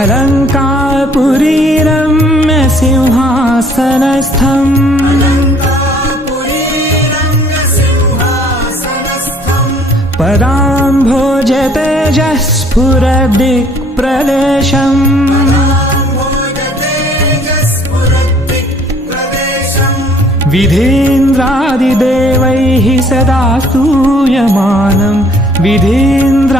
अलङ्कारपुरीरम्य सिंहासनस्थम् पदाम्भोजतेजः स्फुरदिक्प्रदेशम् विधेन्द्रादिदेवैः सदा स्तूयमानम् विधेन्द्रादिदेवैः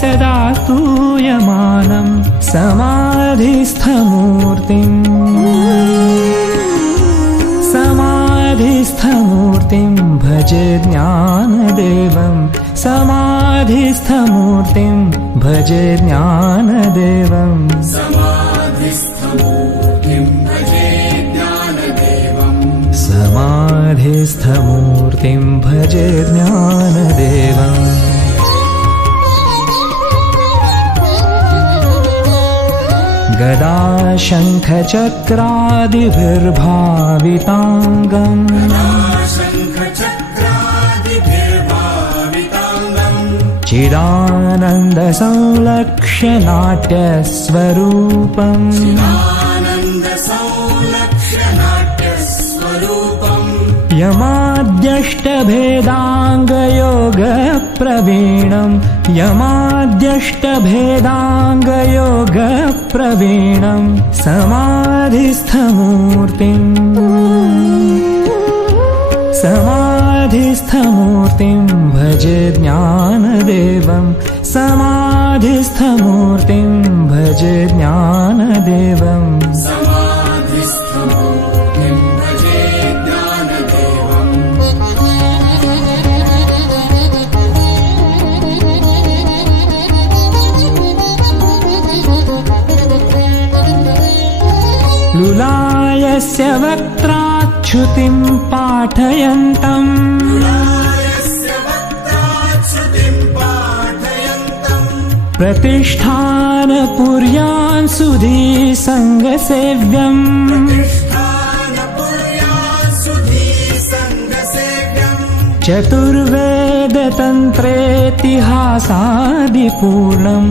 सदा स्तूयमानम् समाधिस्थमूर्तिम् समाधिस्थमूर्तिम् भज ज्ञानदेवम् समाधिस्थमूर्तिम् भज ज्ञानदेवम् समाधिस्थमूर्तिम् भज ज्ञानदेवम् शङ्खचक्रादिभिर्भाविताङ्गम् चिदानन्दसंलक्ष्य नाट्यस्वरूपम् यमाद्यष्टभेदाङ्गयोगप्रवीणम् यमाद्यष्टभेदाङ्गयोगप्रवीणम् समाधिस्थमूर्तिम् समाधिस्थमूर्तिम् भज ज्ञानदेवम् समाधिस्थमूर्तिम् भज ज्ञानदेवम् लुलायस्य वक्त्राच्युतिम् पाठयन्तम्। प्रतिष्ठानपुर्यान् सुधी सङ्गसेव्यम् चतुर्वेदतन्त्रेतिहासादिपूर्णम्